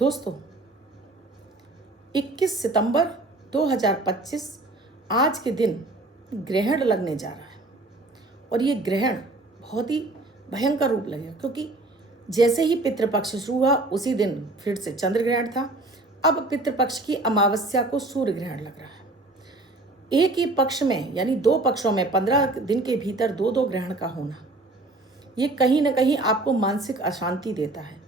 दोस्तों 21 सितंबर 2025 आज के दिन ग्रहण लगने जा रहा है और ये ग्रहण बहुत ही भयंकर रूप लगेगा, क्योंकि जैसे ही पितृपक्ष शुरू हुआ उसी दिन फिर से चंद्र ग्रहण था। अब पितृपक्ष की अमावस्या को सूर्य ग्रहण लग रहा है। एक ही पक्ष में यानी दो पक्षों में 15 दिन के भीतर दो दो ग्रहण का होना, ये कहीं ना कहीं आपको मानसिक अशांति देता है,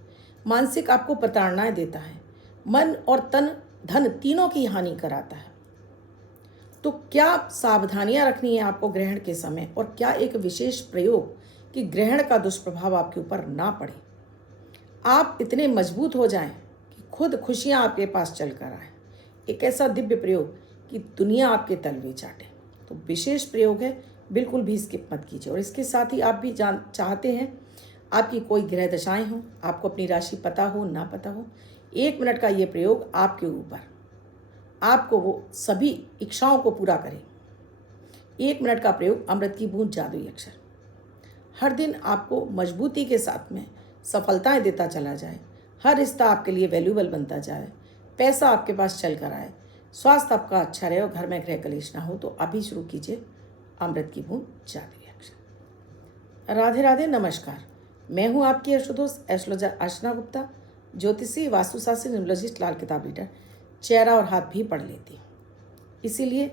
मानसिक आपको प्रताड़नाएं देता है, मन और तन धन तीनों की हानि कराता है। तो क्या सावधानियां रखनी है आपको ग्रहण के समय, और क्या एक विशेष प्रयोग कि ग्रहण का दुष्प्रभाव आपके ऊपर ना पड़े, आप इतने मजबूत हो जाएं कि खुद खुशियां आपके पास चल कर आए। एक ऐसा दिव्य प्रयोग कि दुनिया आपके तलवे चाटे। तो विशेष प्रयोग है, बिल्कुल भी स्किप मत कीजिए। और इसके साथ ही आप भी चाहते हैं आपकी कोई ग्रह दशाएं हों, आपको अपनी राशि पता हो ना पता हो, 1 मिनट का ये प्रयोग आपके ऊपर आपको वो सभी इच्छाओं को पूरा करे। 1 मिनट का प्रयोग अमृत की बूंद जादुई अक्षर हर दिन आपको मजबूती के साथ में सफलताएं देता चला जाए, हर रिश्ता आपके लिए वैल्यूबल बनता जाए, पैसा आपके पास चल कर आए, स्वास्थ्य आपका अच्छा रहे और घर में गृह कलेश ना हो, तो अभी शुरू कीजिए अमृत की बूंद जादुई अक्षर। राधे राधे, नमस्कार। मैं हूं आपकी एस्ट्रोदोस्त एस्ट्रोलॉजर अर्चना गुप्ता, ज्योतिषी, वास्तुशास्त्री, न्यूमरोलॉजिस्ट, लाल किताब रीडर, चेहरा और हाथ भी पढ़ लेती हूँ। इसीलिए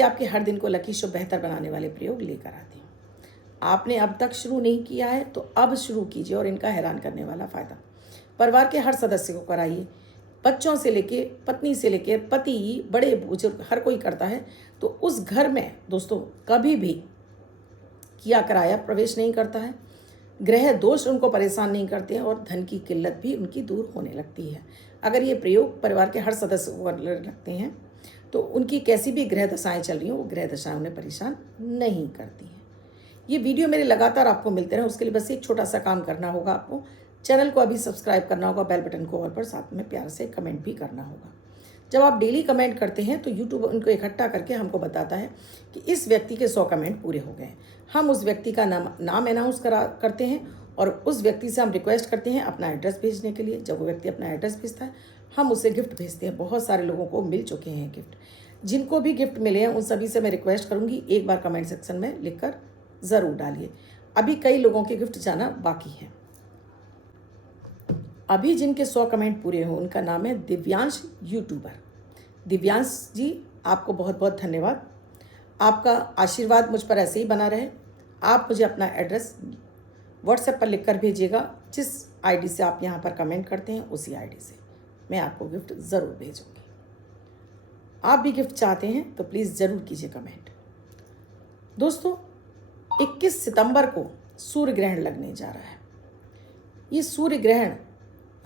आपके हर दिन को लकी शुभ बेहतर बनाने वाले प्रयोग लेकर आती हूँ। आपने अब तक शुरू नहीं किया है तो अब शुरू कीजिए और इनका हैरान करने वाला फ़ायदा परिवार के हर सदस्य को कराइए। बच्चों से लेके पत्नी से लेके पति, बड़े बुजुर्ग, हर कोई करता है। तो उस घर में दोस्तों कभी भी किया कराया प्रवेश नहीं करता है, ग्रह दोष उनको परेशान नहीं करते हैं और धन की किल्लत भी उनकी दूर होने लगती है। अगर ये प्रयोग परिवार के हर सदस्य को लगते हैं तो उनकी कैसी भी ग्रह दशाएं चल रही हो, वो ग्रह दशाएं उन्हें परेशान नहीं करती हैं। ये वीडियो मेरे लगातार आपको मिलते रहे, उसके लिए बस एक छोटा सा काम करना होगा। आपको चैनल को अभी सब्सक्राइब करना होगा, बेल बटन को ऑल पर, साथ में प्यार से कमेंट भी करना होगा। जब आप डेली कमेंट करते हैं तो यूट्यूब उनको इकट्ठा करके हमको बताता है कि इस व्यक्ति के 100 कमेंट पूरे हो गए। हम उस व्यक्ति का नाम अनाउंस करते हैं और उस व्यक्ति से हम रिक्वेस्ट करते हैं अपना एड्रेस भेजने के लिए। जब वो व्यक्ति अपना एड्रेस भेजता है हम उसे गिफ्ट भेजते हैं। बहुत सारे लोगों को मिल चुके हैं गिफ्ट। जिनको भी गिफ्ट मिले हैं उन सभी से मैं रिक्वेस्ट करूँगी एक बार कमेंट सेक्शन में लिखकर ज़रूर डालिए। अभी कई लोगों के गिफ्ट जाना बाकी है। अभी जिनके 100 कमेंट पूरे हों उनका नाम है दिव्यांश यूट्यूबर। दिव्यांश जी, आपको बहुत बहुत धन्यवाद। आपका आशीर्वाद मुझ पर ऐसे ही बना रहे। आप मुझे अपना एड्रेस व्हाट्सएप पर लिखकर भेजिएगा। जिस आईडी से आप यहाँ पर कमेंट करते हैं उसी आईडी से मैं आपको गिफ्ट ज़रूर भेजूँगी। आप भी गिफ्ट चाहते हैं तो प्लीज़ ज़रूर कीजिए कमेंट। दोस्तों 21 सितंबर को सूर्य ग्रहण लगने जा रहा है। ये सूर्य ग्रहण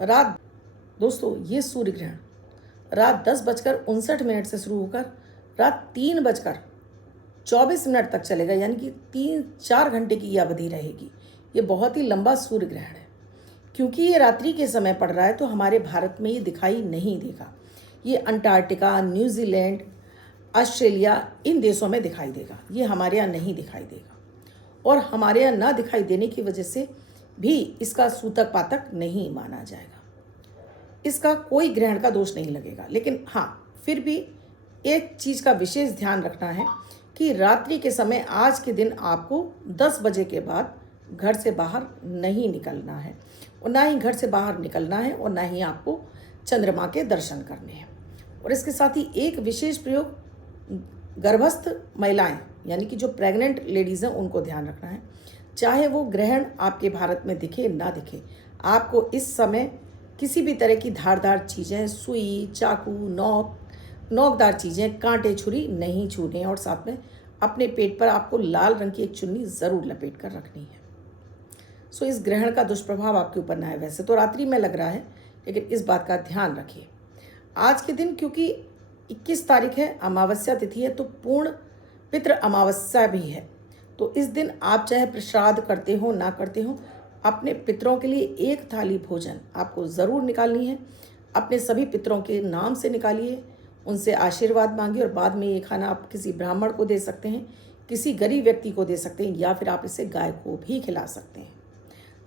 रात 10:59 से शुरू होकर रात 3:24 तक चलेगा, यानी कि 3-4 घंटे की ये अवधि रहेगी। ये बहुत ही लंबा सूर्य ग्रहण है। क्योंकि ये रात्रि के समय पड़ रहा है तो हमारे भारत में ये दिखाई नहीं देगा। ये अंटार्कटिका, न्यूजीलैंड, ऑस्ट्रेलिया, इन देशों में दिखाई देगा। ये हमारे यहाँ नहीं दिखाई देगा और हमारे यहाँ ना दिखाई देने की वजह से भी इसका सूतक पातक नहीं माना जाएगा। इसका कोई ग्रहण का दोष नहीं लगेगा। लेकिन हाँ, फिर भी एक चीज़ का विशेष ध्यान रखना है कि रात्रि के समय आज के दिन आपको 10 बजे के बाद घर से बाहर नहीं निकलना है, और ना ही घर से बाहर निकलना है और ना ही आपको चंद्रमा के दर्शन करने हैं। और इसके साथ ही एक विशेष प्रयोग, गर्भस्थ महिलाएं यानी कि जो प्रेग्नेंट लेडीज़ हैं उनको ध्यान रखना है। चाहे वो ग्रहण आपके भारत में दिखे ना दिखे, आपको इस समय किसी भी तरह की धारदार चीज़ें, सुई, चाकू, नोकदार चीज़ें, कांटे, छुरी नहीं छूने, और साथ में अपने पेट पर आपको लाल रंग की एक चुन्नी ज़रूर लपेट कर रखनी है। सो इस ग्रहण का दुष्प्रभाव आपके ऊपर ना है। वैसे तो रात्रि में लग रहा है, लेकिन इस बात का ध्यान रखिए। आज के दिन क्योंकि 21 तारीख है, अमावस्या तिथि है, तो पूर्ण पितृ अमावस्या भी है। तो इस दिन आप चाहे श्राद्ध करते हो ना करते हो, अपने पितरों के लिए एक थाली भोजन आपको ज़रूर निकालनी है। अपने सभी पितरों के नाम से निकालिए, उनसे आशीर्वाद मांगिए और बाद में ये खाना आप किसी ब्राह्मण को दे सकते हैं, किसी गरीब व्यक्ति को दे सकते हैं, या फिर आप इसे गाय को भी खिला सकते हैं।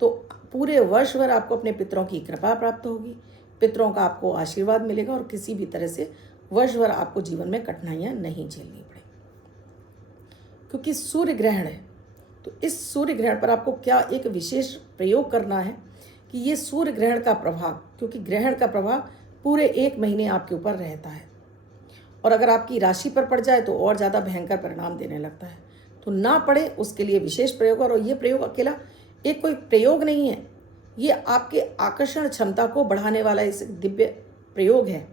तो पूरे वर्ष भर आपको अपने पितरों की कृपा प्राप्त होगी, पितरों का आपको आशीर्वाद मिलेगा और किसी भी तरह से वर्ष भर आपको जीवन में कठिनाइयाँ नहीं झेलनी पड़े। क्योंकि सूर्य ग्रहण है, तो इस सूर्य ग्रहण पर आपको क्या एक विशेष प्रयोग करना है कि ये सूर्य ग्रहण का प्रभाव, क्योंकि ग्रहण का प्रभाव पूरे 1 महीने आपके ऊपर रहता है और अगर आपकी राशि पर पड़ जाए तो और ज़्यादा भयंकर परिणाम देने लगता है। तो ना पड़े उसके लिए विशेष प्रयोग, और ये प्रयोग अकेला एक कोई प्रयोग नहीं है, ये आपके आकर्षण क्षमता को बढ़ाने वाला इस दिव्य प्रयोग है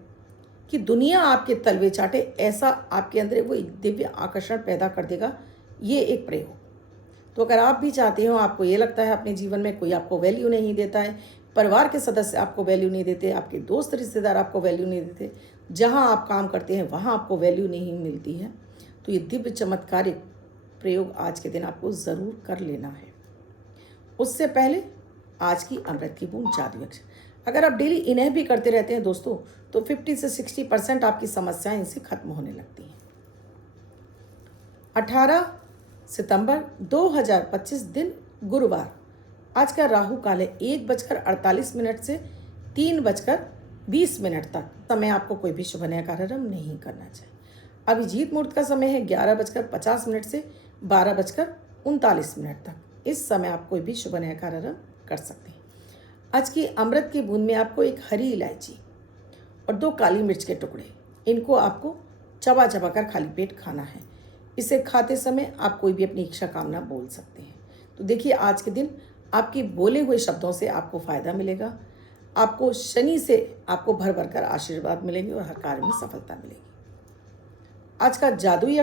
कि दुनिया आपके तलवे चाटे, ऐसा आपके अंदर वो एक दिव्य आकर्षण पैदा कर देगा ये एक प्रयोग। तो अगर आप भी चाहते हो, आपको ये लगता है अपने जीवन में कोई आपको वैल्यू नहीं देता है, परिवार के सदस्य आपको वैल्यू नहीं देते, आपके दोस्त रिश्तेदार आपको वैल्यू नहीं देते, जहाँ आप काम करते हैं वहाँ आपको वैल्यू नहीं मिलती है, तो ये दिव्य चमत्कारिक प्रयोग आज के दिन आपको ज़रूर कर लेना है। उससे पहले आज की अमृत की बूंद जादू अक्षर, अगर आप डेली इन्हें भी करते रहते हैं दोस्तों, तो 50 से 60% आपकी समस्याएं इनसे खत्म होने लगती हैं। 18 सितंबर 2025 दिन गुरुवार, आज का राहु काल है 1:48 से 3:20 तक। समय आपको कोई भी शुभ नया कार्यक्रम नहीं करना चाहिए। अभिजीत मुहूर्त का समय है 11:50 से 12:39 तक। इस समय आप कोई भी शुभ नया कार्यक्रम कर सकते हैं। आज की अमृत की बूंद में आपको एक हरी इलायची और 2 काली मिर्च के टुकड़े, इनको आपको चबा चबा कर खाली पेट खाना है। इसे खाते समय आप कोई भी अपनी इच्छा कामना बोल सकते हैं। तो देखिए, आज के दिन आपकी बोले हुए शब्दों से आपको फ़ायदा मिलेगा, आपको शनि से आपको भर भर कर आशीर्वाद मिलेंगे और हर कार्य में सफलता मिलेगी। आज का जादुई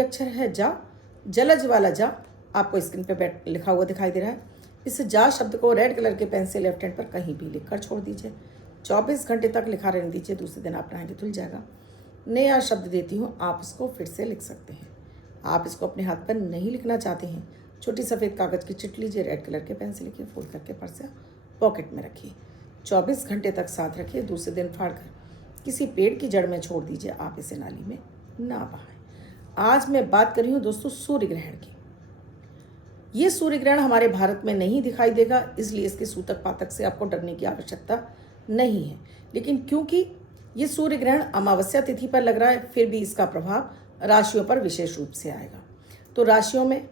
अक्षर है जा, जलज वाला जा। आपको स्क्रीन पे लिखा हुआ दिखाई दे रहा है। इस जा शब्द को रेड कलर के पेन से लेफ्ट हैंड पर कहीं भी लिखकर छोड़ दीजिए। 24 घंटे तक लिखा रहने दीजिए, दूसरे दिन आप नहाएंगे धुल जाएगा। नया शब्द देती हूँ, आप इसको फिर से लिख सकते हैं। आप इसको अपने हाथ पर नहीं लिखना चाहते हैं, छोटी सफ़ेद कागज़ की चिट लीजिए, रेड कलर के पेन से लिखिए, फोल्ड करके पर्स या पॉकेट में रखिए। 24 घंटे तक साथ रखिए, दूसरे दिन फाड़ कर किसी पेड़ की जड़ में छोड़ दीजिए। आप इसे नाली में ना बहाएं। आज मैं बात कर रही हूँ दोस्तों सूर्य ग्रहण की। ये सूर्य ग्रहण हमारे भारत में नहीं दिखाई देगा, इसलिए इसके सूतक पातक से आपको डरने की आवश्यकता नहीं है। लेकिन क्योंकि ये सूर्य ग्रहण अमावस्या तिथि पर लग रहा है, फिर भी इसका प्रभाव राशियों पर विशेष रूप से आएगा। तो राशियों में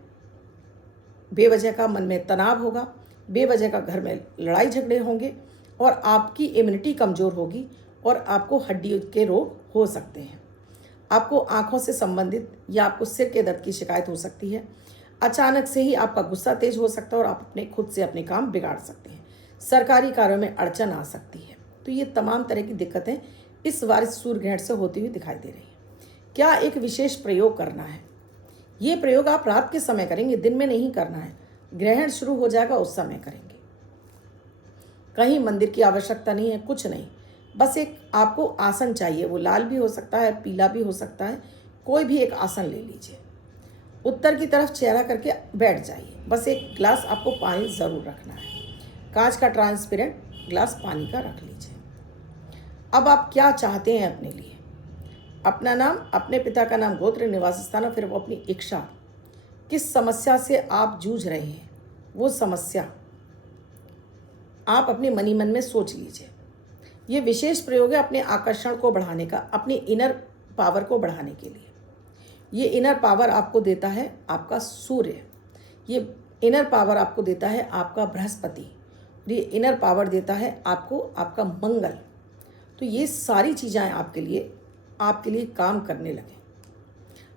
बेवजह का मन में तनाव होगा, बेवजह का घर में लड़ाई झगड़े होंगे और आपकी इम्यूनिटी कमज़ोर होगी और आपको हड्डी के रोग हो सकते हैं। आपको आँखों से संबंधित या आपको सिर के दर्द की शिकायत हो सकती है। अचानक से ही आपका गुस्सा तेज हो सकता है और आप खुद से अपने काम बिगाड़ सकते हैं। सरकारी कार्यों में अड़चन आ सकती है। तो ये तमाम तरह की दिक्कतें इस बार सूर्य ग्रहण से होती हुई दिखाई दे रही हैं। क्या एक विशेष प्रयोग करना है? ये प्रयोग आप रात के समय करेंगे, दिन में नहीं करना है। ग्रहण शुरू हो जाएगा उस समय करेंगे। कहीं मंदिर की आवश्यकता नहीं है, कुछ नहीं, बस एक आपको आसन चाहिए। वो लाल भी हो सकता है, पीला भी हो सकता है, कोई भी एक आसन ले लीजिए। उत्तर की तरफ चेहरा करके बैठ जाइए। बस एक गिलास आपको पानी ज़रूर रखना है। कांच का ट्रांसपेरेंट गिलास पानी का रख लीजिए। अब आप क्या चाहते हैं अपने लिए? अपना नाम, अपने पिता का नाम, गोत्र, निवास स्थान और फिर वो अपनी इच्छा। किस समस्या से आप जूझ रहे हैं, वो समस्या आप अपने मनी मन में सोच लीजिए। ये विशेष प्रयोग है अपने आकर्षण को बढ़ाने का, अपनी इनर पावर को बढ़ाने के लिए। ये इनर पावर आपको देता है आपका सूर्य, ये इनर पावर आपको देता है आपका बृहस्पति, ये इनर पावर देता है आपको आपका मंगल। तो ये सारी चीज़ें आपके लिए काम करने लगे,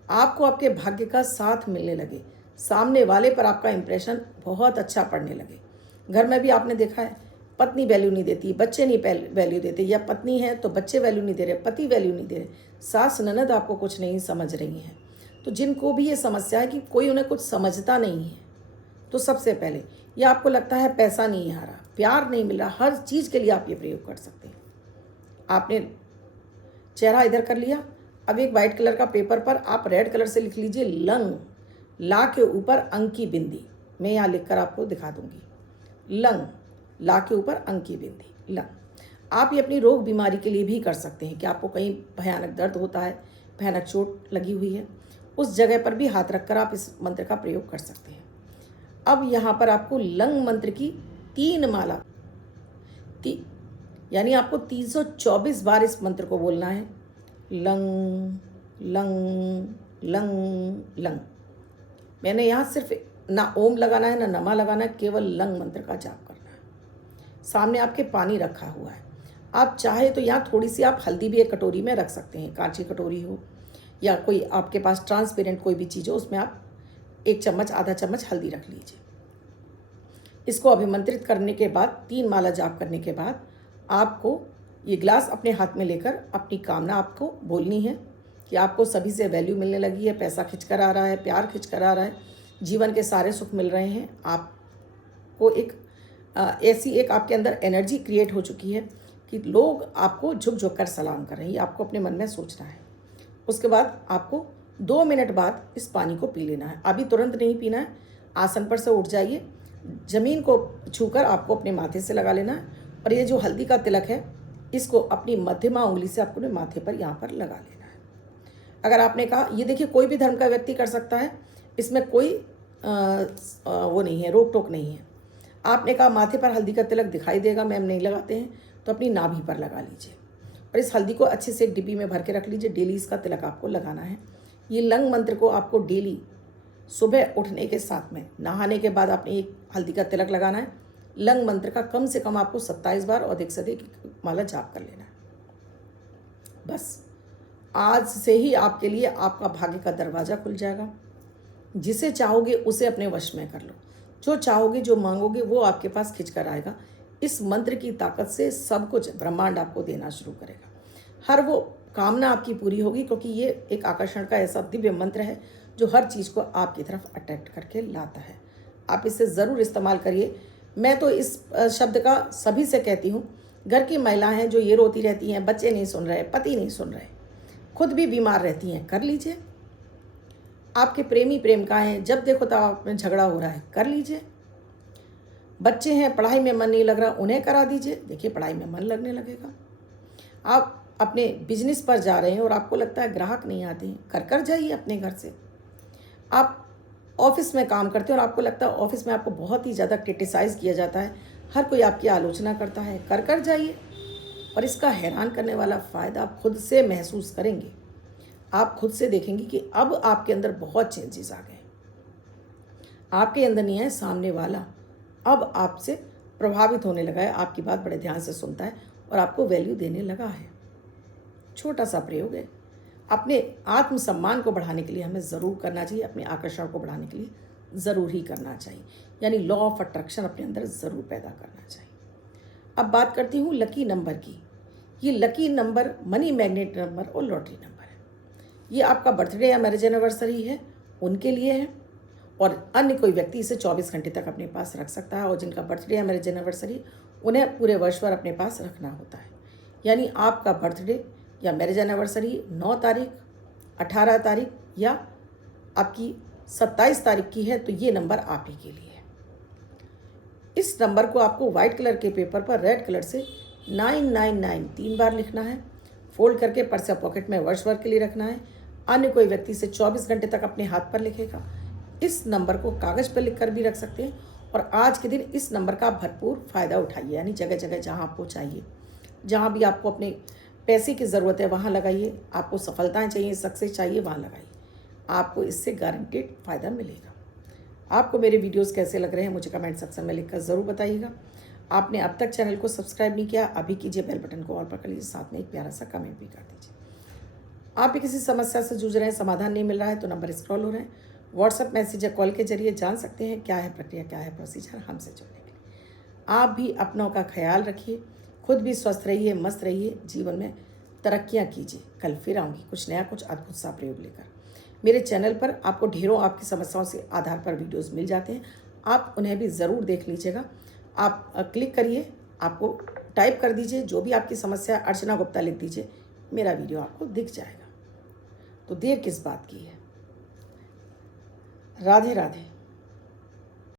आपको आपके भाग्य का साथ मिलने लगे, सामने वाले पर आपका इंप्रेशन बहुत अच्छा पड़ने लगे। घर में भी आपने देखा है, पत्नी वैल्यू नहीं देती, बच्चे नहीं वैल्यू देते, या पत्नी है तो बच्चे वैल्यू नहीं दे रहे, पति वैल्यू नहीं दे रहे, सास ननद आपको कुछ नहीं समझ रही हैं। तो जिनको भी ये समस्या है कि कोई उन्हें कुछ समझता नहीं है, तो सबसे पहले या आपको लगता है पैसा नहीं आ रहा, प्यार नहीं मिल रहा, हर चीज़ के लिए आप ये प्रयोग कर सकते हैं। आपने चेहरा इधर कर लिया। अब एक वाइट कलर का पेपर पर आप रेड कलर से लिख लीजिए लंग, ला के ऊपर अंक की बिंदी। मैं यहाँ लिखकर आपको दिखा दूंगी। लंग, ला के ऊपर अंक की बिंदी, लंग। आप ये अपनी रोग बीमारी के लिए भी कर सकते हैं कि आपको कहीं भयानक दर्द होता है, भयानक चोट लगी हुई है, उस जगह पर भी हाथ रखकर आप इस मंत्र का प्रयोग कर सकते हैं। अब यहाँ पर आपको लंग मंत्र की 3 माला यानी आपको 324 बार इस मंत्र को बोलना है। Lung lung lung lung. मैंने यहाँ सिर्फ ना ओम लगाना है ना नमा लगाना है, केवल लंग मंत्र का जाप करना है। सामने आपके पानी रखा हुआ है। आप चाहे तो यहाँ थोड़ी सी आप हल्दी भी एक कटोरी में रख सकते हैं, कांच की कटोरी हो या कोई आपके पास ट्रांसपेरेंट कोई भी चीज़ हो, उसमें आप 1 चम्मच आधा चम्मच हल्दी रख लीजिए। इसको अभिमंत्रित करने के बाद 3 माला जाप करने के बाद आपको ये ग्लास अपने हाथ में लेकर अपनी कामना आपको बोलनी है कि आपको सभी से वैल्यू मिलने लगी है, पैसा खिंच कर आ रहा है, प्यार खिंच कर आ रहा है, जीवन के सारे सुख मिल रहे हैं। आपको एक ऐसी एक आपके अंदर एनर्जी क्रिएट हो चुकी है कि लोग आपको झुक झुक कर सलाम कर रहे हैं। ये आपको अपने मन में सोचना है। उसके बाद आपको 2 मिनट बाद इस पानी को पी लेना है। अभी तुरंत नहीं पीना है। आसन पर से उठ जाइए, ज़मीन को छूकर आपको अपने माथे से लगा लेना है और ये जो हल्दी का तिलक है इसको अपनी मध्यमा उंगली से अपने माथे पर यहाँ पर लगा लेना है। अगर आपने कहा, ये देखिए कोई भी धर्म का व्यक्ति कर सकता है, इसमें कोई वो नहीं है, रोक टोक नहीं है। आपने कहा माथे पर हल्दी का तिलक दिखाई देगा, मैम नहीं लगाते हैं, तो अपनी नाभि पर लगा लीजिए और इस हल्दी को अच्छे से एक डिब्बी में भर के रख लीजिए। डेली इसका तिलक आपको लगाना है। ये लंग मंत्र को आपको डेली सुबह उठने के साथ में नहाने के बाद आपने एक हल्दी का तिलक लगाना है। लंग मंत्र का कम से कम आपको 27 बार और अधिक से अधिक माला जाप कर लेना है। बस आज से ही आपके लिए आपका भाग्य का दरवाज़ा खुल जाएगा। जिसे चाहोगे उसे अपने वश में कर लो। जो चाहोगे, जो मांगोगे, वो आपके पास खिंच कर आएगा। इस मंत्र की ताकत से सब कुछ ब्रह्मांड आपको देना शुरू करेगा। हर वो कामना आपकी पूरी होगी, क्योंकि ये एक आकर्षण का ऐसा दिव्य मंत्र है जो हर चीज़ को आपकी तरफ अट्रैक्ट करके लाता है। आप इसे ज़रूर इस्तेमाल करिए। मैं तो इस शब्द का सभी से कहती हूँ, घर की महिलाएं हैं जो ये रोती रहती हैं, बच्चे नहीं सुन रहे, पति नहीं सुन रहे, खुद भी बीमार रहती हैं, कर लीजिए। आपके प्रेमी प्रेमिकाएं हैं, जब देखो तब आप में झगड़ा हो रहा है, कर लीजिए। बच्चे हैं, पढ़ाई में मन नहीं लग रहा, उन्हें करा दीजिए, देखिए पढ़ाई में मन लगने लगेगा। आप अपने बिजनेस पर जा रहे हैं और आपको लगता है ग्राहक नहीं आते हैं, कर कर जाइए अपने घर से। आप ऑफिस में काम करते हैं और आपको लगता है ऑफिस में आपको बहुत ही ज़्यादा क्रिटिसाइज़ किया जाता है, हर कोई आपकी आलोचना करता है, कर कर जाइए और इसका हैरान करने वाला फ़ायदा आप खुद से महसूस करेंगे। आप खुद से देखेंगे कि अब आपके अंदर बहुत चेंजेस आ गए। आपके अंदर नहीं है, सामने वाला अब आपसे प्रभावित होने लगा है, आपकी बात बड़े ध्यान से सुनता है और आपको वैल्यू देने लगा है। छोटा सा प्रयोग है। अपने आत्मसम्मान को बढ़ाने के लिए हमें ज़रूर करना चाहिए, अपने आकर्षण को बढ़ाने के लिए ज़रूर ही करना चाहिए, यानी लॉ ऑफ अट्रैक्शन अपने अंदर ज़रूर पैदा करना चाहिए। अब बात करती हूँ लकी नंबर की। ये lucky number money magnet number और लॉटरी नंबर है। ये आपका बर्थडे या मैरिज एनिवर्सरी है उनके लिए है, और अन्य कोई व्यक्ति इसे 24 घंटे तक अपने पास रख सकता है, और जिनका बर्थडे या मैरिज एनिवर्सरी उन्हें पूरे वर्ष भर अपने पास रखना होता है। यानी आपका बर्थडे या मैरिज एनिवर्सरी 9 तारीख, 18 तारीख या आपकी 27 तारीख की है, तो ये नंबर आप ही के लिए है। इस नंबर को आपको व्हाइट कलर के पेपर पर रेड कलर से 999 3 बार लिखना है। फोल्ड करके पर्स या पॉकेट में वर्ष भर के लिए रखना है। अन्य कोई व्यक्ति इसे 24 घंटे तक अपने हाथ पर लिखेगा। इस नंबर को कागज़ पर लिख कर भी रख सकते हैं, और आज के दिन इस नंबर का भरपूर फ़ायदा उठाइए। यानी जगह जगह जहाँ आपको चाहिए, जहाँ भी आपको अपने पैसे की ज़रूरत है वहाँ लगाइए। आपको सफलताएं चाहिए, सक्सेस चाहिए, वहाँ लगाइए। आपको इससे गारंटेड फ़ायदा मिलेगा। आपको मेरे वीडियोस कैसे लग रहे हैं मुझे कमेंट सेक्शन में लिखकर ज़रूर बताइएगा। आपने अब तक चैनल को सब्सक्राइब नहीं किया, अभी कीजिए, बेल बटन को ऑल पर कर लीजिए, साथ में एक प्यारा सा कमेंट भी कर दीजिए। आप भी किसी समस्या से जूझ रहे हैं, समाधान नहीं मिल रहा है, तो नंबर स्क्रॉल हो रहे हैं, व्हाट्सएप मैसेज या कॉल के जरिए जान सकते हैं क्या है प्रक्रिया, क्या है प्रोसीजर हमसे जुड़ने के लिए। आप भी अपनों का ख्याल रखिए, खुद भी स्वस्थ रहिए, मस्त रहिए, जीवन में तरक्कियाँ कीजिए। कल फिर आऊँगी कुछ नया, कुछ अद्भुत सा प्रयोग लेकर। मेरे चैनल पर आपको ढेरों आपकी समस्याओं से आधार पर वीडियोस मिल जाते हैं, आप उन्हें भी ज़रूर देख लीजिएगा। आप क्लिक करिए, आपको टाइप कर दीजिए जो भी आपकी समस्या, अर्चना गुप्ता लिख दीजिए, मेरा वीडियो आपको दिख जाएगा। तो देर किस बात की है। राधे राधे।